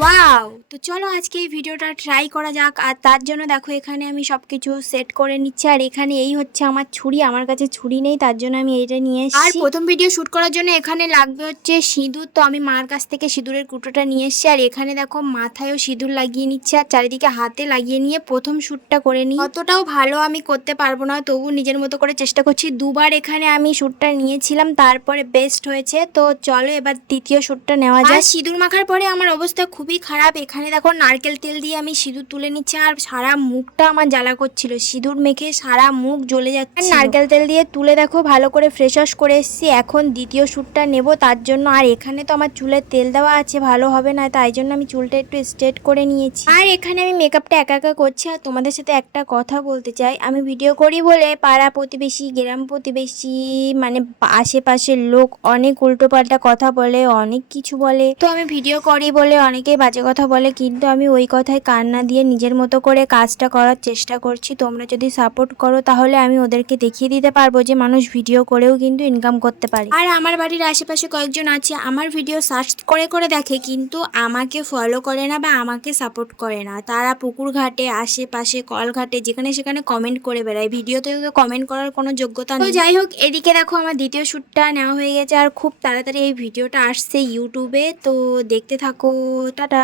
Wow, তো চলো আজকে এই ভিডিওটা ট্রাই করা যাক। আর তার জন্য দেখো এখানে আমি সব কিছু সেট করে নিচ্ছি। আর এখানে এই হচ্ছে আমার ছুরি, আমার কাছে ছুরি নেই, তার জন্য আমি এইটা নিয়ে এসেছি। আর প্রথম ভিডিও শ্যুট করার জন্য এখানে লাগবে হচ্ছে সিঁদুর। তো আমি মার কাছ থেকে সিঁদুরের কুটোটা নিয়ে এসেছি। আর এখানে দেখো মাথায়ও সিঁদুর লাগিয়ে নিচ্ছে আর চারিদিকে হাতে লাগিয়ে নিয়ে প্রথম শ্যুটটা করে নিই। অতটাও ভালো আমি করতে পারবো না, তবু নিজের মতো করে চেষ্টা করছি। দুবার এখানে আমি শ্যুটটা নিয়েছিলাম, তারপরে বেস্ট হয়েছে। তো চলো এবার দ্বিতীয় শ্যুটটা নেওয়া যায়। সিঁদুর মাখার পরে আমার অবস্থা খুবই খারাপ। এখানে দেখো নারকেল তেল দিয়ে আমি সিঁদুর তুলে নিচ্ছি আর সারা মুখটা আমার জ্বালা করছিল, সিঁদুর মেখে সারা মুখ জ্বলে যাচ্ছে। নারকেল তেল দিয়ে তুলে দেখো ভালো করে ফ্রেশ ওয়াশ করে এসেছি। এখন দ্বিতীয় শ্যুটটা নেব তার জন্য। আর এখানে তো আমার চুলে তেল দেওয়া আছে, ভালো হবে না, তাই জন্য আমি চুলটা একটু স্ট্রেট করে নিয়েছি। আর এখানে আমি মেকআপটা একা একা করছি। আর তোমাদের সাথে একটা কথা বলতে চাই, আমি ভিডিও করি বলে পাড়া প্রতিবেশী, গ্রাম প্রতিবেশী, মানে আশেপাশের লোক অনেক উল্টোপাল্টা কথা বলে, অনেক কিছু বলে। তো আমি ভিডিও করি বলে অনেকেই বাজে কথা বলে, কিন্তু আমি ওই কথায় কান না দিয়ে নিজের মতো করে কাজটা করার চেষ্টা করছি। তোমরা যদি সাপোর্ট করো তাহলে আমি ওদেরকে দেখিয়ে দিতে পারবো যে মানুষ ভিডিও করেও কিন্তু ইনকাম করতে পারে। আর আমার বাড়ির আশেপাশে কয়েকজন আছে আমার ভিডিও সার্চ করে করে দেখে, কিন্তু আমাকে ফলো করে না বা আমাকে সাপোর্ট করে না। তারা পুকুর ঘাটে, আশেপাশে কল ঘাটে, যেখানে সেখানে কমেন্ট করে বেড়ায়। ভিডিওতে তো কমেন্ট করার কোনো যোগ্যতা নেই। যাই হোক, এদিকে দেখো আমার দ্বিতীয় শ্যুটটা নেওয়া হয়ে গেছে আর খুব তাড়াতাড়ি এই ভিডিওটা আসছে ইউটিউবে। তো দেখতে থাকো, টাটা।